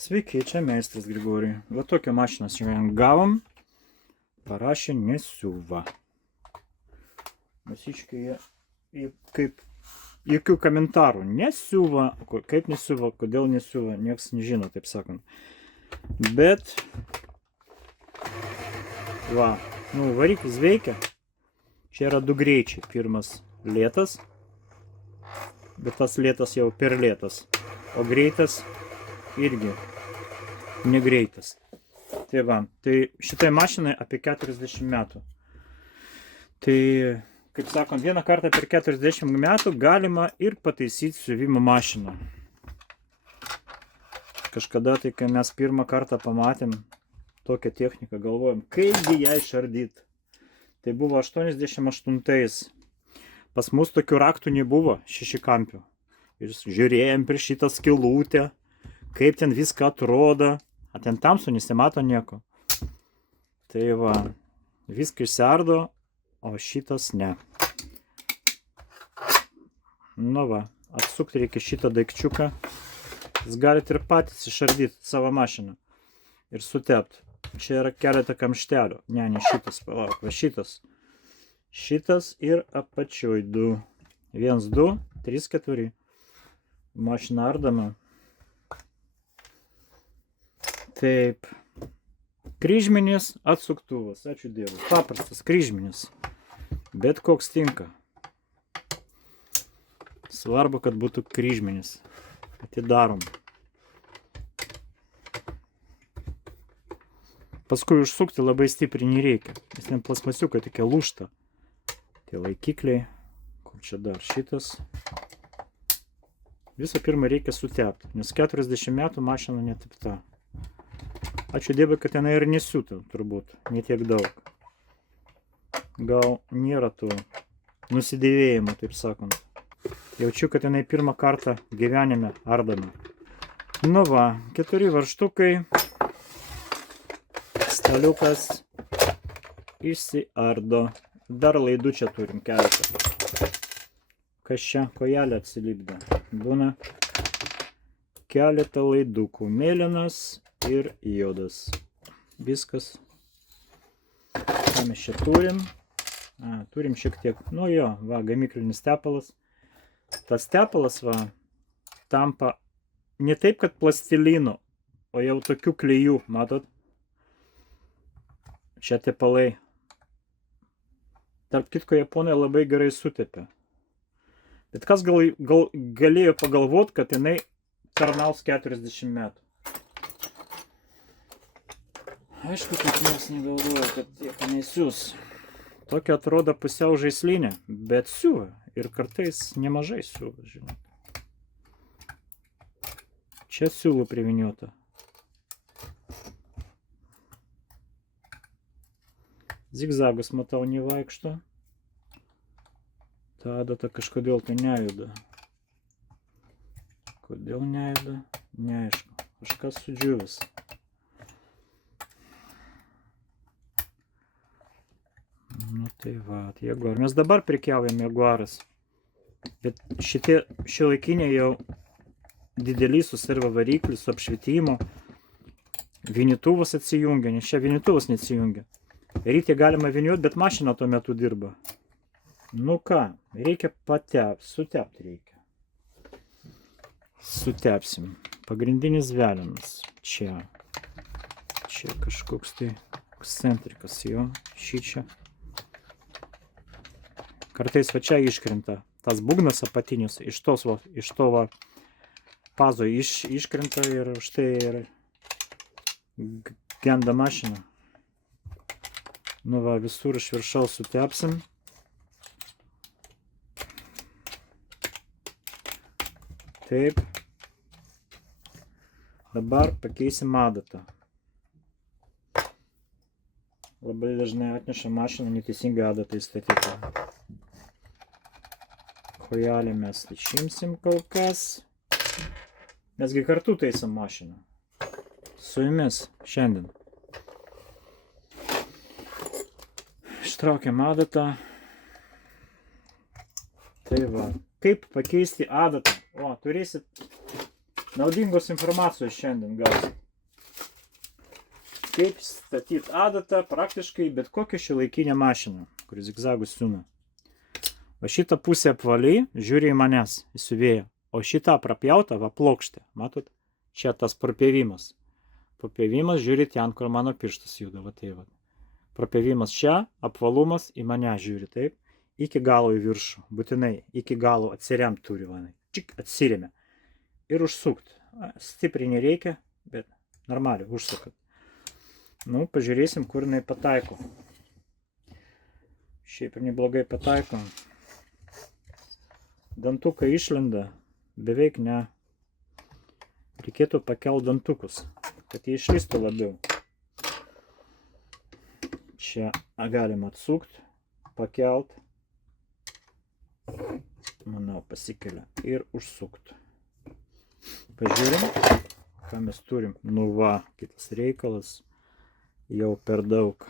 Sveiki, čia meistras Grigorijus. Va tokią mašiną šiandien gavom. Parašė nesiuva. Masiškai kaip jokių komentarų. Nesiuva. Kaip nesiuva, kodėl nesiuva, nieks nežino, taip sakant. Bet va, variklis veikia. Čia yra du greičiai. Pirmas lėtas, bet tas lėtas jau per lėtas. O greitas irgi negreitas. Tai va, tai šitai mašinai apie 40 metų. Tai, kaip sakom, vieną kartą per 40 metų galima ir pataisyti siuvimo mašiną. Kažkada tai, kai mes pirmą kartą pamatėm tokią techniką, galvojom, kaipgi ją išardyti. Tai buvo 88-ais. Pas mus tokių raktų nebuvo, šešikampių. Ir žiūrėjom per šitą skylutę, kaip ten viską atrodo. A ten tamsu nesimato nieko. Tai va, viską išsiardo, o šitas ne. Nu va, atsukti reikia šitą daikčiuką. Jūs galite ir patys išardyti savo mašiną ir sutepti. Čia yra keletą kamštelių. Ne šitas, palauk, va šitas. Šitas ir apačioj 2. 1, 2, 3, 4. Mašina ardama. Taip. Kryžminis atsuktuvas. Ačiū Dievui. Paprastas kryžminis. Bet koks tinka. Svarbu, kad būtų kryžminis. Atidarom. Paskui užsukti labai stipriai nereikia. Nes ten plasmasiukai tokia lūžta. Tie laikikliai. Kur čia dar šitas. Visą pirma reikia sutepti. Nes 40 metų mašina netepta. Ačiū Dievui, kad tenai ir nesiūta, turbūt, netiek daug. Gal nėra tų nusidėvėjimų, taip sakant. Jaučiu, kad tenai pirmą kartą gyvenime ardame. Nu va, 4 varžtukai. Staliukas išsiardo. Dar laidų čia turim keletą. Kas čia? Kojelė atsilipdė. Būna keletą laidukų. Mėlynas ir juodas. Viskas. Ką mes čia turim? Turim šiek tiek, va, gamyklinis tepalas. Tas tepalas, va, tampa ne taip, kad plastilinu, o jau tokių klijų, matot? Čia tepalai. Tarp kitko, japonai labai gerai sutepia. Bet kas galėjo pagalvoti, kad jinai tarnaus 40 metų. Aišku, kad mes negalvoja, kad tiek neįsiūs. Tokia atrodo pusiau žaislinė, bet siūva. Ir kartais nemažai siūva, žinot. Čia siūlų priviniuota. Zigzagus, matau, nevaikšto. Ta adata kažkodėl tai nejuda. Kodėl nejuda? Neaišku. Kažkas sudžiūvis. Nu tai va, Jaguar. Mes dabar prekiaujam Jaguaras. Bet šitie šiuolaikiniai jau dideli su servo variklis, su apšvietimo. Vinituvas atsijungia, nes čia vinituvas neatsijungia. Ryte galima viniuoti, bet mašina tuo metu dirba. Nu ką, reikia sutepti reikia. Sutepsim. Pagrindinis velinas. Čia kažkoks tai ekscentrikas jo, šičia. Kartais va čia iškrenta tas būgnas apatinis, iš to va pazo iškrenta ir štai ir genda mašina. Nu va, visur iš viršaus sutepsim. Taip. Dabar pakeisim adatą. Labai dažnai atneša mašiną neteisingai adatą įstatytą. Kojelį mes išimsim kol kas. Mesgi kartu taisom mašiną. Su jumis šiandien. Ištraukiam adatą. Tai va. Kaip pakeisti adatą? O, turėsit Naudingos informacijos šiandien gausim. Kaip statyti adatą praktiškai bet kokią šiuolaikinę mašiną, kuri zigzagus siūna. Va šitą pusę apvaliai žiūri į manęs, į siuvėją. O šitą prapjautą, va plokštę, matot? Čia tas propėvimas. Propėvimas žiūri ten, kur mano pirštas juda, va tai va. Propėvimas čia, apvalumas į mane žiūri, taip? Iki galo į viršų, būtinai, iki galo atsiremt turi, vanai. Čik, atsiremia. Ir užsukt. Stipriai nereikia, bet normaliai užsukat. Nu, pažiūrėsim, kur jinai pataiko. Šiaip ir neblogai pataiko. Dantukai išlenda, beveik ne. Reikėtų pakelt dantukus, kad jie išlistų labiau. Čia galima atsukt, pakelt. Manau, pasikelia ir užsukt. Pažiūrim, ką mes turim. Nu va, kitas reikalas. Jau per daug.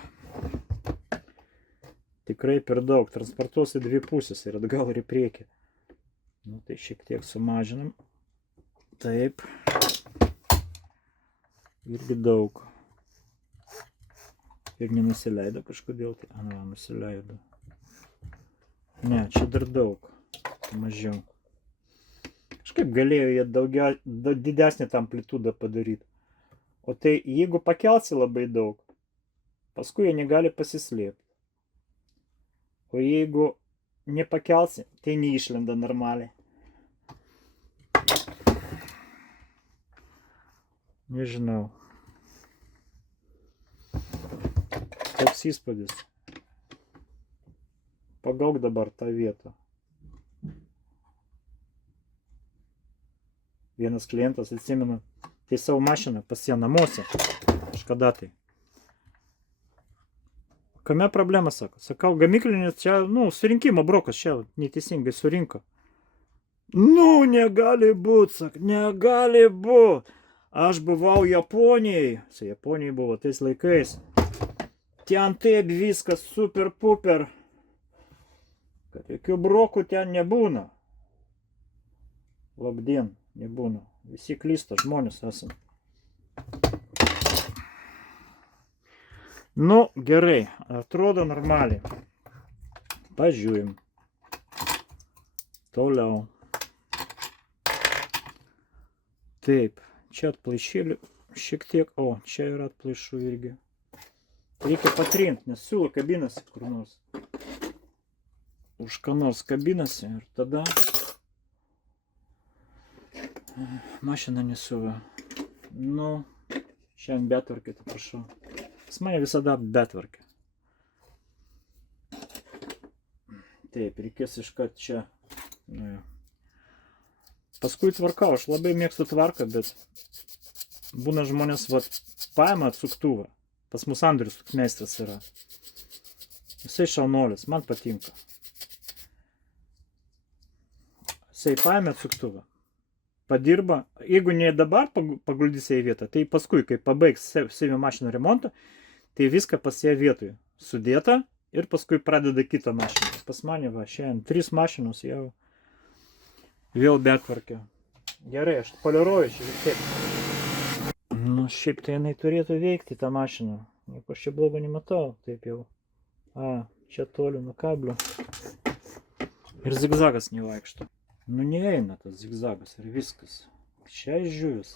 Tikrai per daug. Transportuos į dvi pusės ir atgal ir į priekį. Nu tai šiek tiek sumažinam. Taip. Irgi daug. Ir nenusileido kažkodėl. Tai, va, nusileido. Ne, čia dar daug. Mažiau. Kažkaip galėjo jie didesnį tą amplitudą padaryti. O tai jeigu pakelsi labai daug, paskui jie negali pasislėpti. O jeigu nepakelsi, tai neišlenda normaliai. Nežinau. Toks įspūdis. Pagauk dabar tą vietą. Vienas klientas, atsimenu, tai savo mašiną pas ją namuose. Kažkada tai. Kame problema, sako? Sakau, gamyklinis čia, nu, surinkimo brokas čia neteisingai surinko. Nu, negali būt, sak, negali būt. Aš buvau Japonijai. Su Japonijai buvo tais laikais. Ten taip viskas super puper. Kad jokių brokų ten nebūna. Labdien, nebūna. Visi klysta, žmonės esam. Nu, gerai. Atrodo normaliai. Pažiūrim. Toliau. Taip. Čia atplaišėlių šiek tiek. O, čia yra atplaišų irgi. Reikia patrint, nes siūlo kabinasi kur nors. Už ką nors kabinasi ir tada mašina nesiuva. Nu, šiandien betvarkė, tai prašau. Pas mane visada betvarkė. Taip, reikės iškart čia. Nu, paskui tvarkau, aš labai mėgstu tvarką, bet būna žmonės, vat, paima atsuktuvą. Pas mus Andrius meistras yra. Jisai šaunuolis, man patinka. Jisai paėmė atsuktuvą, padirba. Jeigu ne dabar paguldys į vietą, tai paskui, kai pabaigs savo mašinų remontą, tai viską pas ją vietoje sudėta ir paskui pradeda kitą mašiną. Pas mane va, šiandien 3 mašinos jau vėl betvarkė. Gerai, aš poliruoju čia vis tiek. Nu, šiaip tai jinai turėtų veikti tą mašiną. Nieko aš čia blogo nematau. Taip jau. A, čia toli nuo kablio. Ir zigzagas nevaikšto. Nu, neeina tas zigzagas ir viskas. Čia žiūvis.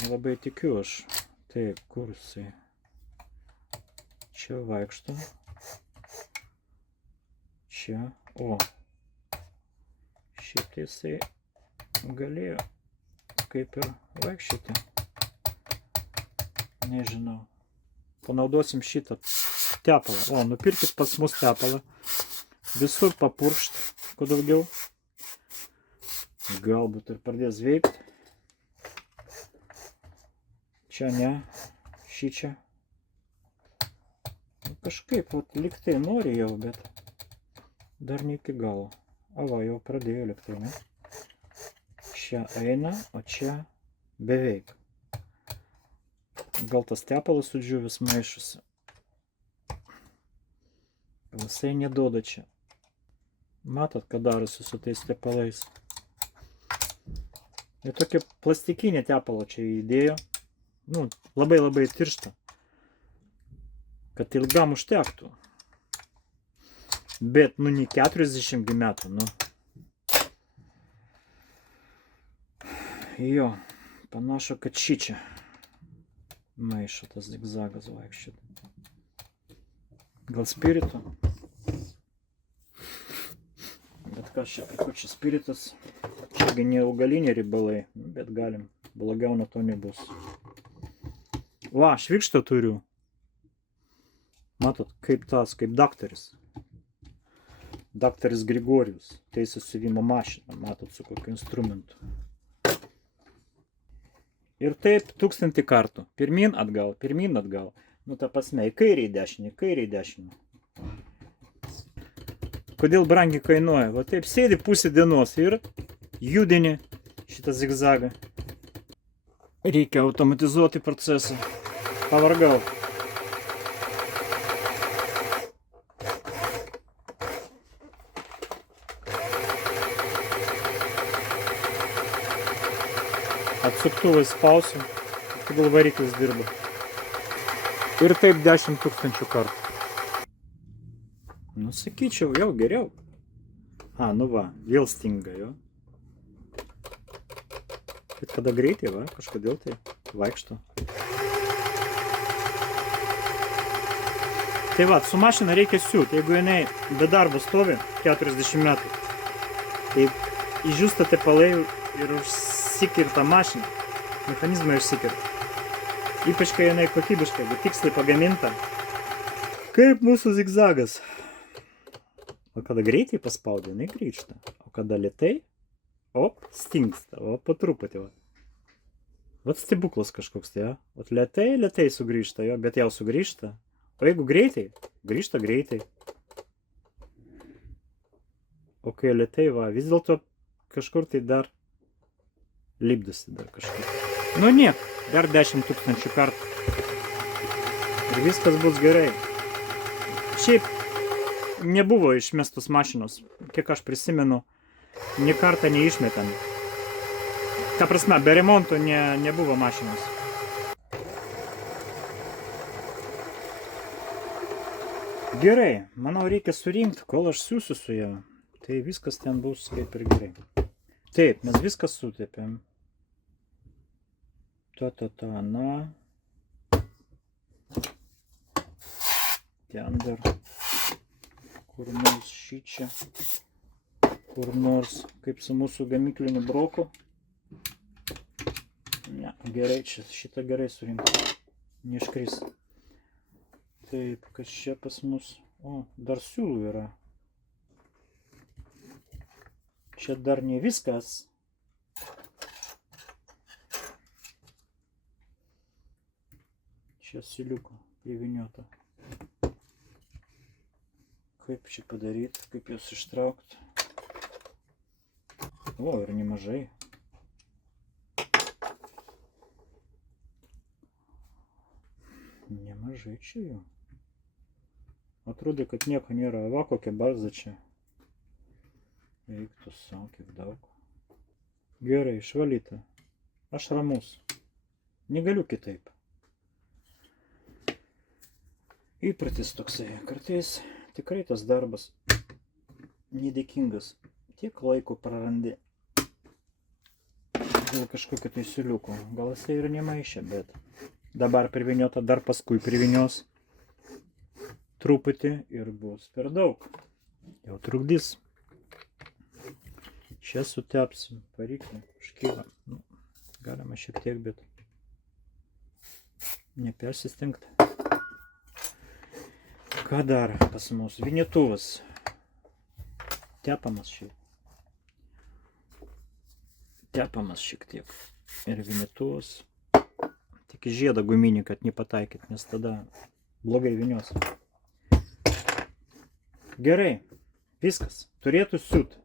Nelabai tikiu aš. Taip, kur jisai? Čia vaikšto. Čia. O. Šiaip tai jisai galėjo kaip ir vaikščioti. Nežinau. Panaudosim šitą tepalą. O, nupirkit pas mus tepalą. Visur papuršt, kuo daugiau. Galbūt ir pradės veikti. Čia ne. Šičia. Kažkaip, vat, liktai nori jau, bet dar ne iki galo. O va, jau pradėjo liktai, ne? Čia eina, o čia beveik. Gal tas tepalas sudžiuvis maišusi. Visai neduoda čia. Matot, ką darosi su tais tepalais. Ir tokia plastikinė tepalo čia įdėjo. Nu, labai tiršta. Kad ilgam užtektų. Bet, nu, ne 40 metų, nu. Jo, panašu, kad šičia maišo tas zigzagas vaikščioti. Gal spirito? Bet kas čia, kaip čia spiritas? Čiagi ne augaliniai riebalai, bet galim. Blogiau nuo to nebus. Va, švirkštą turiu. Matot, kaip tas, kaip daktaris. Daktaris Grigorijus. Teisė siuvimo mašina. Matot, su kokiu instrumentu. Ir taip 1000 kartų. Pirmin atgal, pirmin atgal. Nu, ta prasme, į kairį, į dešinį, į kairį, į dešinį. Kodėl brangiai kainuoja? Va taip sėdi pusę dienos ir judini šitą zigzagą. Reikia automatizuoti procesą. Pavargau. Atsuktuvai spausiu, tegul variklis dirba. Ir taip 10 000 kartų. Nu, sakyčiau, jau geriau. A, nu va, vėl stinga jo. Bet kada greitai, va, kažkodėl tai vaikšto. Tai va, su mašina reikia siūt. Jeigu jinai be darbo stovi 40 metų, tai išdžiūsta tepalai ir užsikirta mašina. Mechanizmai užsikirta. Ypač kai jinai kokybiškai, bet tiksliai pagaminta. Kaip mūsų zigzagas. O kada greitai paspaudė, jinai grįžta. O kada lėtai, op, stingsta. O po truputį, va. Vat stebuklas kažkoks, tai, ja. O lėtai sugrįžta, jo, bet jau sugrįžta. O jeigu greitai, grįžta greitai. O kai lėtai, va, vis dėlto kažkur tai dar lipdosi dar kažkaip. Nu niek, dar 10 000 kartų. Ir viskas bus gerai. Šiaip nebuvo išmestos mašinos, kiek aš prisimenu, nė kartą neišmetam. Ta prasme, be remonto nebuvo mašinos. Gerai, manau reikia surinkti, kol aš siūsiu su ją. Tai viskas ten bus kaip ir gerai. Taip, mes viską sutepėm. Na. Ten dar kur nors šičia. Kur nors kaip su mūsų gamykliniu broku. Ne, gerai, šitą gerai surinkti. Neiškris. Taip, kas čia pas mus? O, dar siūlų yra. Čia dar ne viskas. Čia siūliuko priviniota. Kaip čia padaryti, kaip jos ištraukti. O, ir nemažai. Nemažai čia jų. Atrodo, kad nieko nėra. Va, kokia barzda čia. Reiktų savo, kiek daug. Gerai, išvalyta. Aš ramus. Negaliu kitaip. Įpratis toksai. Kartais tikrai tas darbas nedėkingas. Tiek laiko prarandi dėl kažkokio tai siūliuko. Gal jisai ir nemaišė, bet dabar priviniota, dar paskui privinios truputį ir bus per daug. Jau trukdys. Čia sutepsim variklį, užkyla. Nu, galima šiek tiek, bet nepersistengti. Ką dar pas mus? Vinituvas. Tepamas šiek. Tepamas šiek tiek. Ir vinituvas. Tik į žiedą guminį, kad nepataikyt, nes tada blogai vinios. Gerai. Viskas. Turėtų siūt.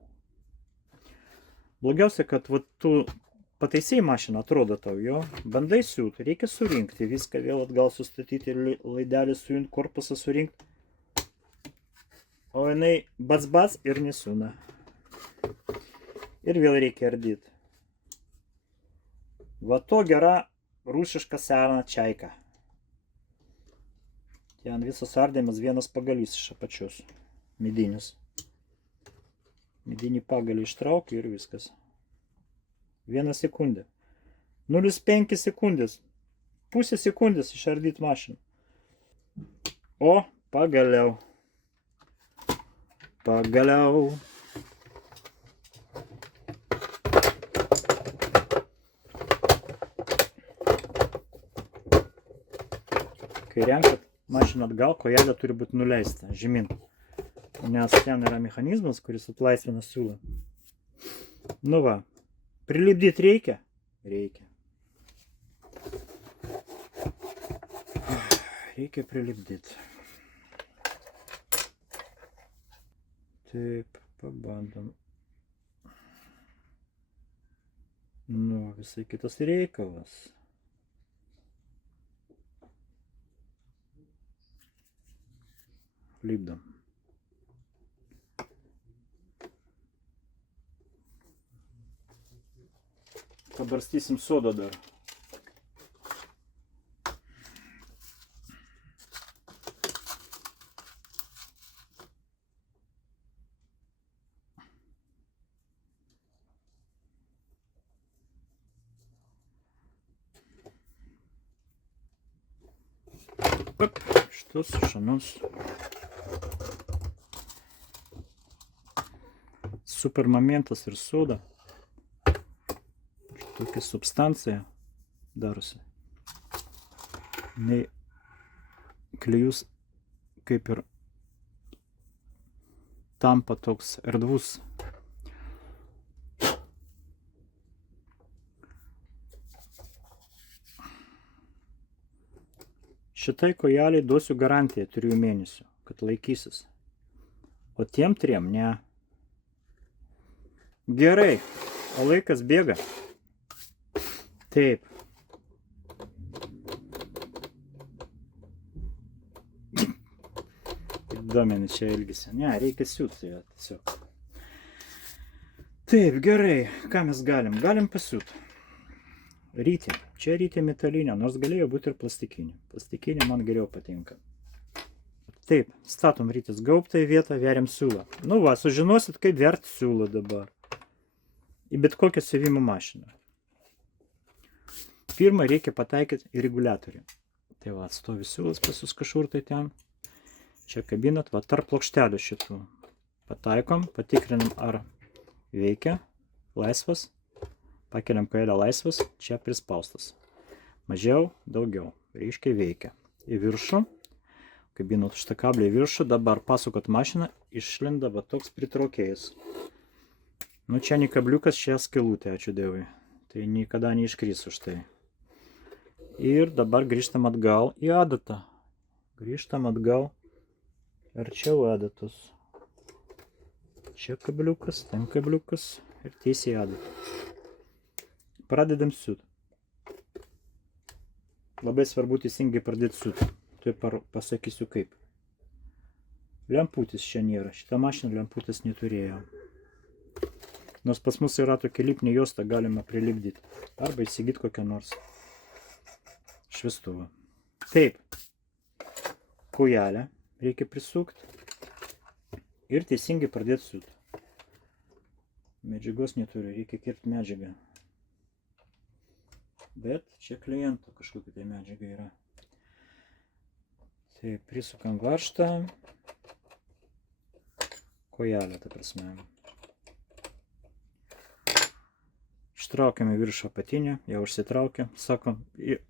Blogiausia, kad vat, tu pataisai mašiną, atrodo tau, jo. Bandai siūt. Reikia surinkti. Viską vėl atgal sustatyti, laidelį sujungt, korpusą surinkti. O jinai bats ir nesūna. Ir vėl reikia ardyti. Va to gera rusiška sena čaika. Ten visos ardėmės vienas pagalys iš apačios. Medinis. Medinį pagalį ištraukiu ir viskas. 1 sekundė. 0,5 sekundės. Pusę sekundės išardyt mašiną. O, pagaliau. Pagaliau. Kai renkat mašiną atgal, kojelė turi būti nuleista žemyn. Nes ten yra mechanizmas, kuris atlaisvina siūlą. Nu va. Prilipdyti reikia? Reikia. Reikia prilipdyti. Taip, pabandom. Nu, visai kitas reikalas. Lipdom. Pabarstysim sodą dar. Оп, šitus šanus. Super momentas ir soda. Tokia substancija darosi. Nei klijus kaip ir tampa toks erdvus. Šitai kojeliai duosiu garantiją 3 mėnesių, kad laikysis. O tiem 3 ne. Gerai, o laikas bėga. Taip. Įdomiai čia ilgisi. Ne, reikia siūti ją tiesiog. Taip, gerai. Ką mes galim? Galim pasiūti. Rytį. Čia rytį metalinė, nors galėjo būti ir plastikinė. Plastikinė man geriau patinka. Taip, statom rytis gaubtą į vietą, veriam siūlą. Nu va, sužinosit, kaip verti siūlą dabar. Į bet kokią siuvimo mašiną. Pirmą reikia pataikyti į reguliatorių. Tai va, stovi siūlas pas jūs kažkur tai ten. Čia kabinat, va, tarp plokštelių šitų. Pataikom, patikrinam, ar veikia. Laisvas. Pakeliam kojelę laisvas, čia prispaustas. Mažiau, daugiau. Reiškia veikia. Į viršų. Kabinat šitą kablį į viršų. Dabar pasukat mašiną. Išlinda va toks pritraukėjas. Nu, čia ne kabliukas, čia skylutė, ačiū Dievui. Tai niekada neiškris už tai. Ir dabar grįžtam atgal į adatą. Grįžtam atgal. Arčiau adatos. Čia kabliukas, ten kabliukas. Ir tiesiai į adatą. Pradedam siūt. Labai svarbu teisingai pradėti siūt. Tuoj pasakysiu kaip. Lemputės čia nėra. Šitą mašiną lemputės neturėjo. Nors pas mus yra tokia lipnė juosta, galima prilipdyti. Arba įsigyti kokią nors šviestuvą. Taip. Kojelę reikia prisukti. Ir teisingai pradėti siūt. Medžiagos neturiu, reikia kirpti medžiagą. Bet čia kliento kažkokia tai medžiaga yra. Tai prisukam varžtą. Kojelę, ta prasme. Ištraukiame viršų apatinę, jau užsitraukia, sakom,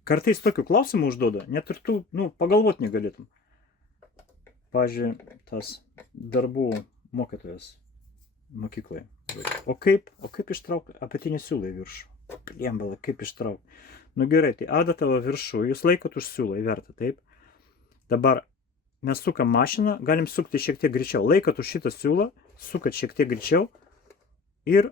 kartais tokių klausimų užduoda, net ir tų, pagalvot negalėtum. Pavyzdžiui, tas darbų mokytojas mokykloje. O kaip ištraukti apatinį siūlą į viršų? Pliembalą, kaip ištraukti? Nu gerai, tai adatą viršų, jūs laikot už siūlą įvertą, taip? Dabar mes sukam mašiną, galim sukti šiek tiek greičiau. Laikot už šitą siūlą, sukat šiek tiek greičiau ir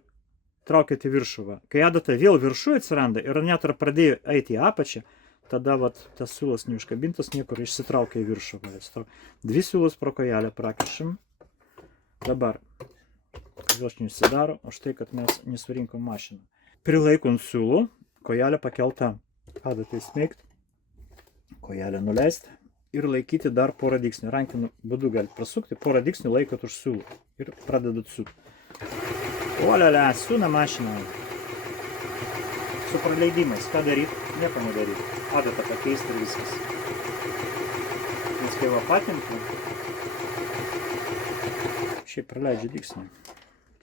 traukiat į viršų. Va. Kai adata vėl viršų atsiranda ir net ar pradėjo eiti į apačią, tada vat, tas siūlas neužkabintas niekur, išsitraukia į viršų. Va. 2 siūlos pro kojelę prakišim. Dabar, kodėl aš neužsidaro, už tai, kad mes nesurinkom mašiną. Prilaikant siūlų, kojelę pakeltą adatai smeigt, kojelę nuleisti ir laikyti dar porą dygsnių. Rankiniu būdu galite prasukti, porą dygsnių laikot už siūlų ir pradedat sukti. Olele, sūna mašina. Su praleidimais, ką daryti? Nieko nedaryti. Adatą pakeisti ir viskas. Nes kai va patimtų, šiaip praleidžia dygsnį,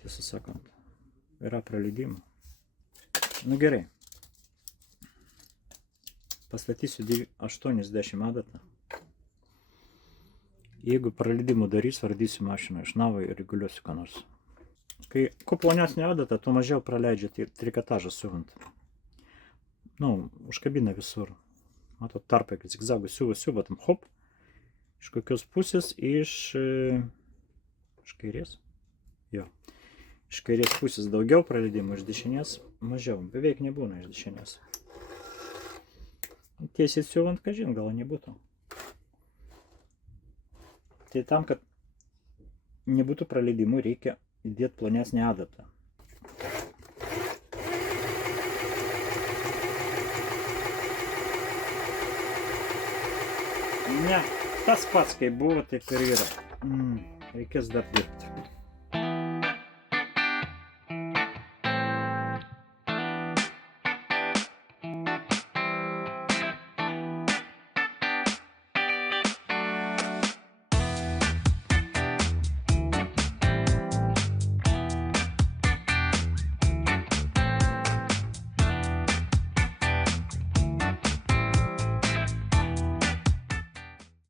tiesą sakant. Yra praleidimų. Nu gerai. Pastatysiu 80 adatą. Jeigu praleidimų darys, vardysiu mašiną iš naujo ir reguliuosiu ką nors. Kai kuo plonesnė adata, tuo mažiau praleidžia trikotažą siuvant. Nu, užkabina visur. Matot, tarpai, kad zigzagų siuva, tam hop. Iš kokios pusės? Iš kairės? Jo. Iš kairės pusės daugiau praleidimų, iš dešinės mažiau. Beveik nebūna iš dešinės. Tiesiai siuvant, kažin, gal nebūtų. Tai tam, kad nebūtų praleidimų, reikia įdėti plonesnę adatą. Ne, tas pats, kaip buvo, taip ir yra. Reikės dar dirbti.